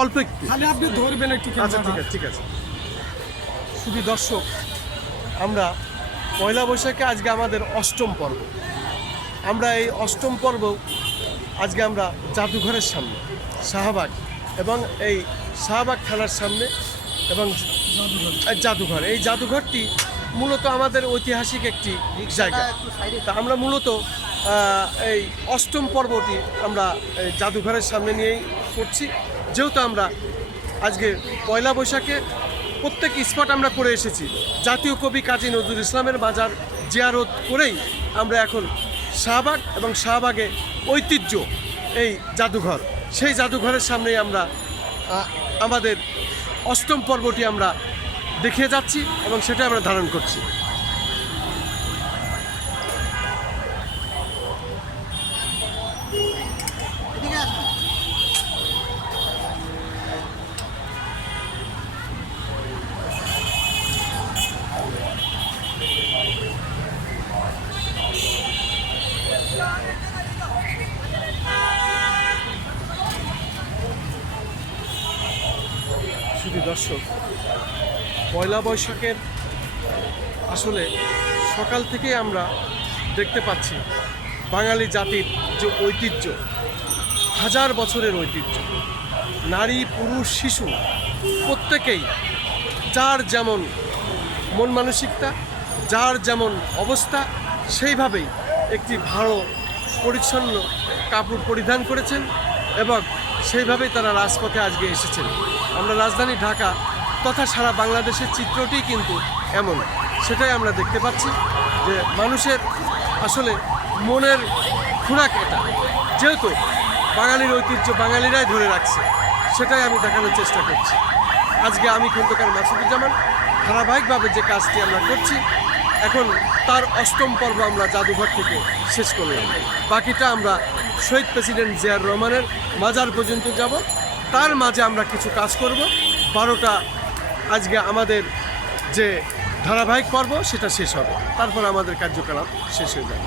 অল্প একটু, খালি আপনি ধরবেন একটু। আচ্ছা ঠিক আছে ঠিক আছে। শুধু দর্শক, আমরা পয়লা বৈশাখে আজকে আমাদের অষ্টম পর্ব। আমরা এই অষ্টম পর্ব আজকে আমরা জাদুঘরের সামনে শাহবাগ এবং এই শাহবাগ থানার সামনে এবং জাদুঘর, এই জাদুঘরটি মূলত আমাদের ঐতিহাসিক একটি জায়গা। তা আমরা মূলত এই অষ্টম পর্বটি আমরা এই জাদুঘরের সামনে নিয়েই করছি। যেহেতু আমরা আজকে পয়লা বৈশাখে প্রত্যেক স্পট আমরা করে এসেছি, জাতীয় কবি কাজী নজরুল ইসলামের মাজার জিয়ারত করেই আমরা এখন শাহবাগ এবং শাহবাগে ঐতিহ্য এই জাদুঘর, সেই জাদুঘরের সামনেই আমরা আমাদের অষ্টম পর্বটি আমরা দেখিয়ে যাচ্ছি এবং সেটা আমরা ধারণ করছি। শুধু দর্শক, পয়লা বৈশাখের আসলে সকাল থেকেই আমরা দেখতে পাচ্ছি বাঙালি জাতির যে ঐতিহ্য, হাজার বছরের ঐতিহ্য, নারী পুরুষ শিশু প্রত্যেকেই যার যেমন মন মানসিকতা, যার যেমন অবস্থা, সেইভাবেই একটি ভালো পরিচ্ছন্ন কাপড় পরিধান করেছেন এবং সেইভাবেই তারা রাজপথে আজকে এসেছেন। আমরা রাজধানী ঢাকা তথা সারা বাংলাদেশের চিত্রটি কিন্তু এমন, সেটাই আমরা দেখতে পাচ্ছি যে মানুষের আসলে মনের খোরাক এটা, যেহেতু বাঙালির ঐতিহ্য বাঙালিরাই ধরে রাখছে, সেটাই আমি দেখানোর চেষ্টা করছি। আজকে আমি খন্দকার মাসুদুজ্জামান ধারাবাহিকভাবে যে কাজটি আমরা করছি, এখন তার অষ্টম পর্ব আমরা জাদুঘর থেকে শেষ করলাম। বাকিটা আমরা শহীদ প্রেসিডেন্ট জিয়াউর রহমানের মাজার পর্যন্ত যাব, তার মাঝে আমরা কিছু কাজ করব। 12টা আজকে আমাদের যে ধারাবাহিক পর্ব সেটা শেষ হবে, তারপর আমাদের কার্যকলাপ শেষ হয়ে যাবে।